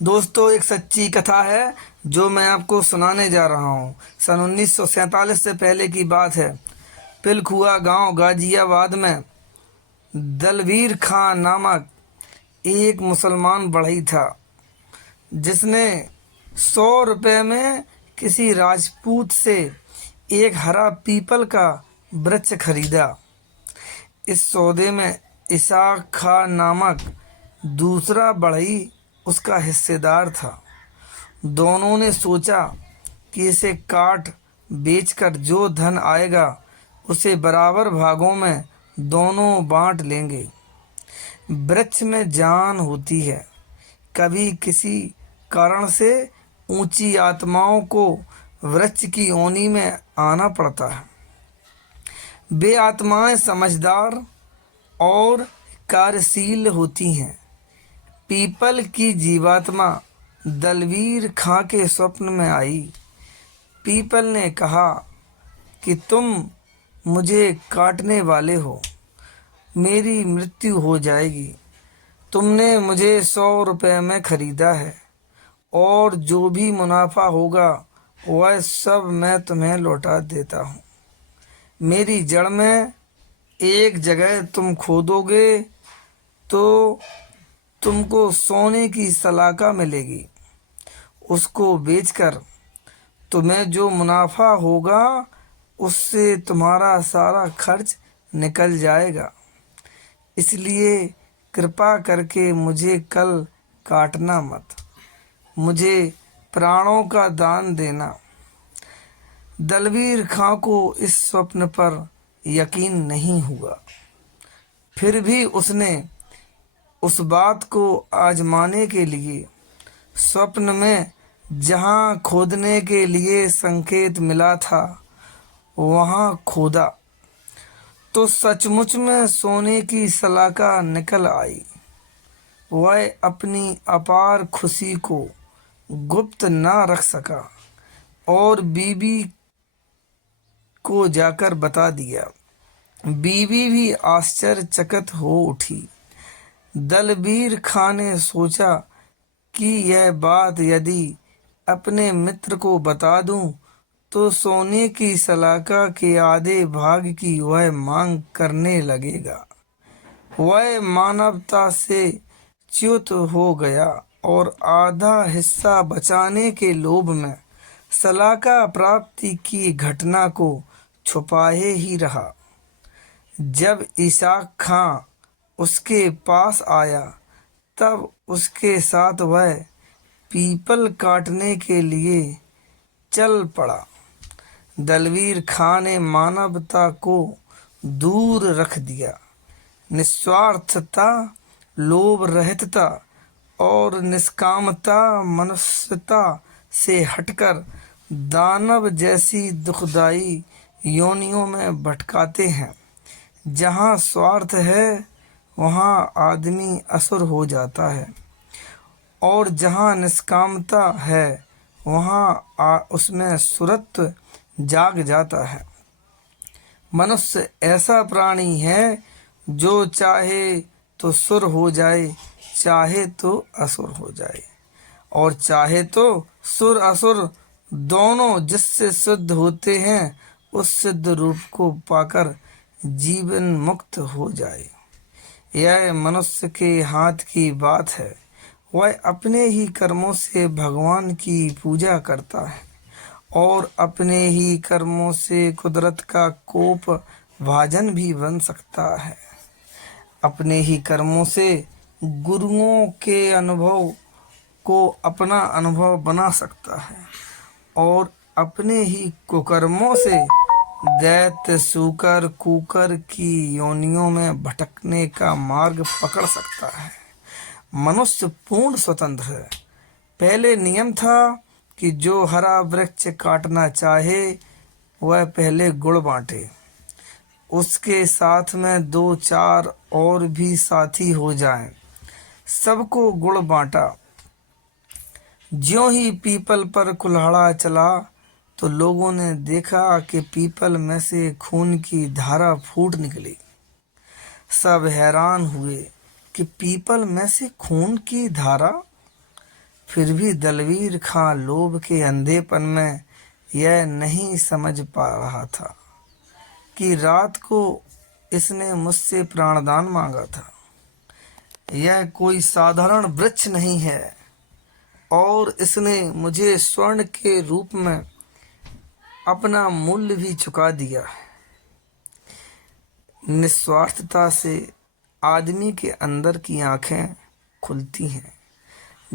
दोस्तों, एक सच्ची कथा है जो मैं आपको सुनाने जा रहा हूँ। सन 1947 से पहले की बात है। पिलखुआ गांव गाजियाबाद में दलवीर खां नामक एक मुसलमान बढ़ई था, जिसने 100 रुपये में किसी राजपूत से एक हरा पीपल का वृक्ष खरीदा। इस सौदे में इसाक खां नामक दूसरा बढ़ई उसका हिस्सेदार था। दोनों ने सोचा कि इसे काट बेचकर जो धन आएगा उसे बराबर भागों में दोनों बांट लेंगे। वृक्ष में जान होती है। कभी किसी कारण से ऊंची आत्माओं को वृक्ष की ओनी में आना पड़ता है। वे आत्माएं समझदार और कार्यशील होती हैं। पीपल की जीवात्मा दलवीर खां के स्वप्न में आई। पीपल ने कहा कि तुम मुझे काटने वाले हो, मेरी मृत्यु हो जाएगी। तुमने मुझे 100 रुपये में खरीदा है और जो भी मुनाफा होगा वह सब मैं तुम्हें लौटा देता हूँ। मेरी जड़ में एक जगह तुम खोदोगे तो तुमको सोने की सलाखा मिलेगी। उसको बेचकर तुम्हें जो मुनाफा होगा उससे तुम्हारा सारा खर्च निकल जाएगा। इसलिए कृपा करके मुझे कल काटना मत, मुझे प्राणों का दान देना। दलवीर खां को इस स्वप्न पर यकीन नहीं हुआ, फिर भी उसने उस बात को आजमाने के लिए स्वप्न में जहां खोदने के लिए संकेत मिला था वहां खोदा तो सचमुच में सोने की सलाखा निकल आई। वह अपनी अपार खुशी को गुप्त न रख सका और बीवी को जाकर बता दिया। बीवी भी आश्चर्यचकित हो उठी। दलवीर खां ने सोचा कि यह बात यदि अपने मित्र को बता दूं तो सोने की सलाखा के आधे भाग की वह मांग करने लगेगा। वह मानवता से च्युत हो गया और आधा हिस्सा बचाने के लोभ में सलाखा प्राप्ति की घटना को छुपाए ही रहा। जब इसाक खां उसके पास आया तब उसके साथ वह पीपल काटने के लिए चल पड़ा। दलवीर खां ने मानवता को दूर रख दिया। निस्वार्थता, लोभ रहितता और निष्कामता मनुष्यता से हटकर दानव जैसी दुखदाई योनियों में भटकाते हैं। जहाँ स्वार्थ है वहाँ आदमी असुर हो जाता है और जहाँ निष्कामता है वहाँ उसमें सुरत्व जाग जाता है। मनुष्य ऐसा प्राणी है जो चाहे तो सुर हो जाए, चाहे तो असुर हो जाए, और चाहे तो सुर असुर दोनों जिससे शुद्ध होते हैं उस सिद्ध रूप को पाकर जीवन मुक्त हो जाए। यह मनुष्य के हाथ की बात है। वह अपने ही कर्मों से भगवान की पूजा करता है और अपने ही कर्मों से कुदरत का कोप भाजन भी बन सकता है। अपने ही कर्मों से गुरुओं के अनुभव को अपना अनुभव बना सकता है और अपने ही कुकर्मों से दैत्य, सूकर, कुकर की योनियों में भटकने का मार्ग पकड़ सकता है। मनुष्य पूर्ण स्वतंत्र है। पहले नियम था कि जो हरा वृक्ष काटना चाहे वह पहले गुड़ बांटे, उसके साथ में 2-4 और भी साथी हो जाएं। सबको गुड़ बांटा। ज्यों ही पीपल पर कुल्हाड़ा चला तो लोगों ने देखा कि पीपल में से खून की धारा फूट निकली। सब हैरान हुए कि पीपल में से खून की धारा। फिर भी दलवीर खां लोभ के अंधेपन में यह नहीं समझ पा रहा था कि रात को इसने मुझसे प्राणदान मांगा था। यह कोई साधारण वृक्ष नहीं है और इसने मुझे स्वर्ण के रूप में अपना मूल्य भी चुका दिया है। निस्वार्थता से आदमी के अंदर की आंखें खुलती हैं,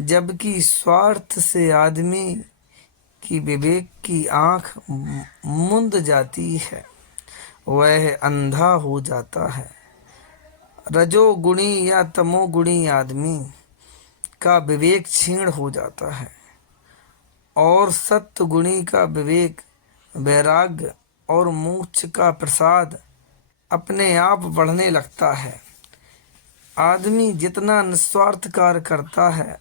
जबकि स्वार्थ से आदमी की विवेक की आंख मुंद जाती है, वह अंधा हो जाता है। रजोगुणी या तमोगुणी आदमी का विवेक क्षीण हो जाता है और सत्वगुणी का विवेक, वैराग्य और मोक्ष का प्रसाद अपने आप बढ़ने लगता है। आदमी जितना निस्वार्थ कार्य करता है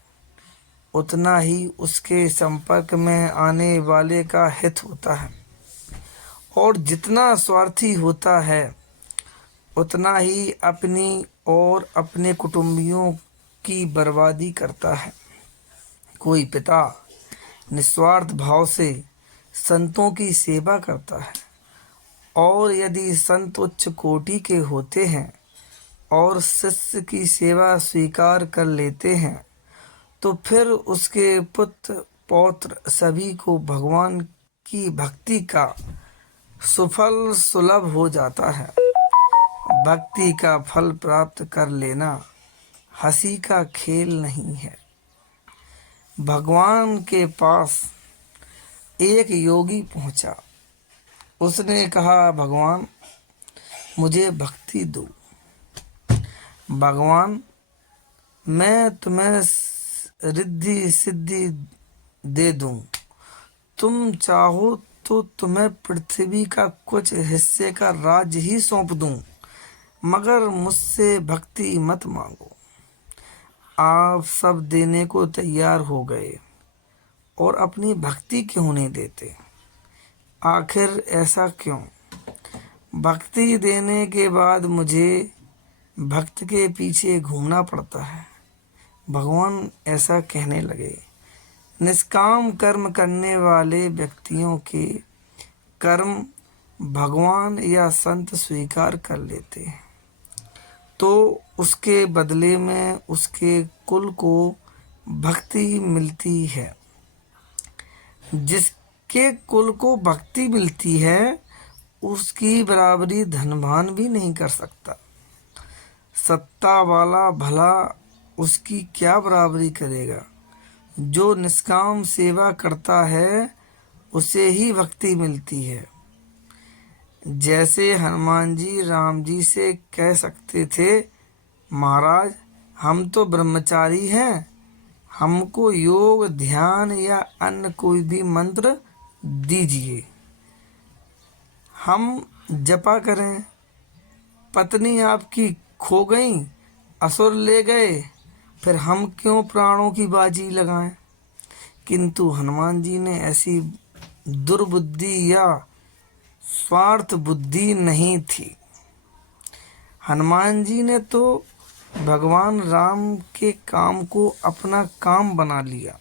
उतना ही उसके संपर्क में आने वाले का हित होता है, और जितना स्वार्थी होता है उतना ही अपनी और अपने कुटुंबियों की बर्बादी करता है। कोई पिता निस्वार्थ भाव से संतों की सेवा करता है, और यदि संत उच्च कोटि के होते हैं और शिष्य की सेवा स्वीकार कर लेते हैं तो फिर उसके पुत्र पौत्र सभी को भगवान की भक्ति का सुफल सुलभ हो जाता है। भक्ति का फल प्राप्त कर लेना हंसी का खेल नहीं है। भगवान के पास एक योगी पहुंचा। उसने कहा, भगवान मुझे भक्ति दो। भगवान, मैं तुम्हें रिद्धि सिद्धि दे दूं। तुम चाहो तो तुम्हें पृथ्वी का कुछ हिस्से का राज्य ही सौंप दूं, मगर मुझसे भक्ति मत मांगो। आप सब देने को तैयार हो गए और अपनी भक्ति क्यों नहीं देते? आखिर ऐसा क्यों? भक्ति देने के बाद मुझे भक्त के पीछे घूमना पड़ता है। भगवान ऐसा कहने लगे। निष्काम कर्म करने वाले व्यक्तियों के कर्म भगवान या संत स्वीकार कर लेते हैं तो उसके बदले में उसके कुल को भक्ति मिलती है। जिसके कुल को भक्ति मिलती है उसकी बराबरी धनवान भी नहीं कर सकता। सत्ता वाला भला उसकी क्या बराबरी करेगा? जो निष्काम सेवा करता है उसे ही भक्ति मिलती है। जैसे हनुमान जी राम जी से कह सकते थे, महाराज हम तो ब्रह्मचारी हैं, हमको योग ध्यान या अन्य कोई भी मंत्र दीजिए, हम जपा करें। पत्नी आपकी खो गई, असुर ले गए, फिर हम क्यों प्राणों की बाजी लगाएं? किंतु हनुमान जी ने ऐसी दुर्बुद्धि या स्वार्थ बुद्धि नहीं थी। हनुमान जी ने तो भगवान राम के काम को अपना काम बना लिया।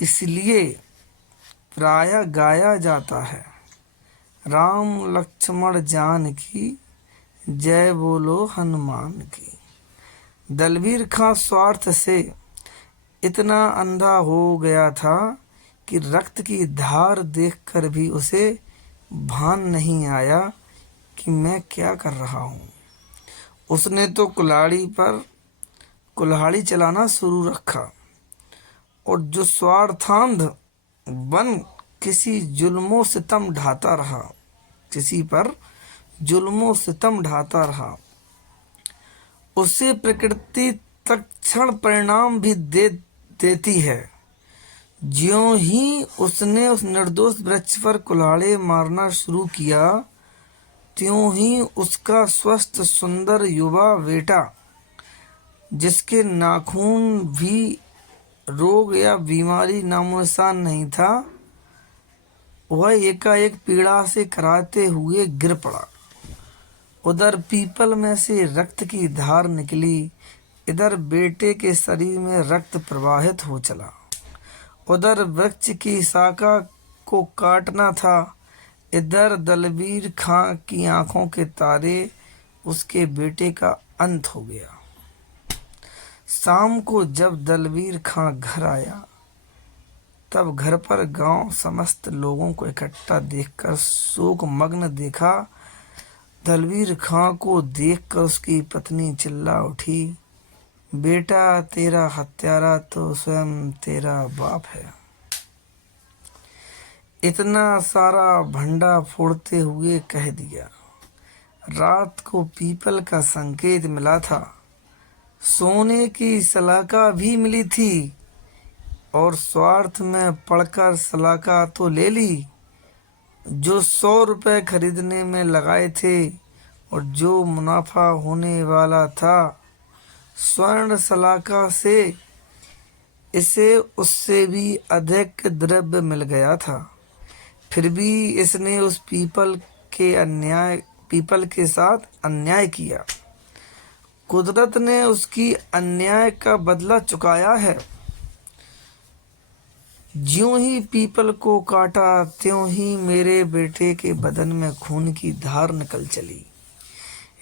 इसलिए प्रायः गाया जाता है, राम लक्ष्मण जान की जय बोलो हनुमान की। दलवीर खां स्वार्थ से इतना अंधा हो गया था कि रक्त की धार देखकर भी उसे भान नहीं आया कि मैं क्या कर रहा हूँ। उसने तो कुल्हाड़ी पर कुल्हाड़ी चलाना शुरू रखा, और जो स्वार्थांध बन किसी जुल्मों सितम ढाता रहा, किसी पर जुल्मों सितम ढाता रहा, उसे प्रकृति तत्क्षण परिणाम भी देती है। ज्यों ही उसने उस निर्दोष वृक्ष पर कुल्हाड़े मारना शुरू किया, त्यों ही उसका स्वस्थ सुंदर युवा बेटा, जिसके नाखून भी रोग या बीमारी नामो निशान नहीं था, वह एकाएक पीड़ा से कराहते हुए गिर पड़ा। उधर पीपल में से रक्त की धार निकली, इधर बेटे के शरीर में रक्त प्रवाहित हो चला, उधर वृक्ष की शाखा को काटना था। इधर दलवीर खां की आंखों के तारे, उसके बेटे का अंत हो गया। शाम को जब दलवीर खां घर आया, तब घर पर गांव समस्त लोगों को इकट्ठा देखकर शोक मग्न देखा। दलवीर खां को देखकर उसकी पत्नी चिल्ला उठी, बेटा तेरा हत्यारा तो स्वयं तेरा बाप है। इतना सारा भंडा फोड़ते हुए कह दिया। रात को पीपल का संकेत मिला था, सोने की सलाखा भी मिली थी, और स्वार्थ में पड़कर सलाखा तो ले ली। जो 100 रुपए खरीदने में लगाए थे और जो मुनाफा होने वाला था स्वर्ण सलाखा से, इसे उससे भी अधिक द्रव्य मिल गया था। फिर भी इसने उस पीपल के साथ अन्याय किया। कुदरत ने उसकी अन्याय का बदला चुकाया है। ज्यों ही पीपल को काटा त्यों ही मेरे बेटे के बदन में खून की धार निकल चली।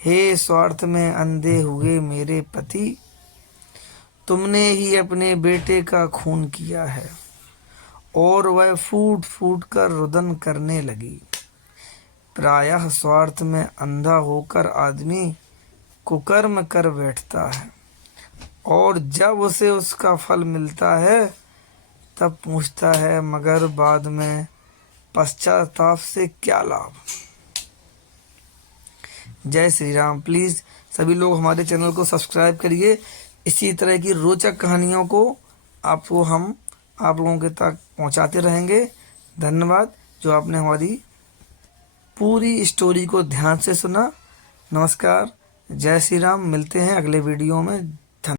हे स्वार्थ में अंधे हुए मेरे पति, तुमने ही अपने बेटे का खून किया है। और वह फूट फूट कर रुदन करने लगी। प्रायः स्वार्थ में अंधा होकर आदमी कुकर्म कर बैठता है, और जब उसे उसका फल मिलता है तब पूछता है, मगर बाद में पश्चाताप से क्या लाभ। जय श्री राम। प्लीज़ सभी लोग हमारे चैनल को सब्सक्राइब करिए। इसी तरह की रोचक कहानियों को आप लोगों के तक पहुंचाते रहेंगे। धन्यवाद जो आपने हमारी पूरी स्टोरी को ध्यान से सुना। नमस्कार, जय श्री राम। मिलते हैं अगले वीडियो में।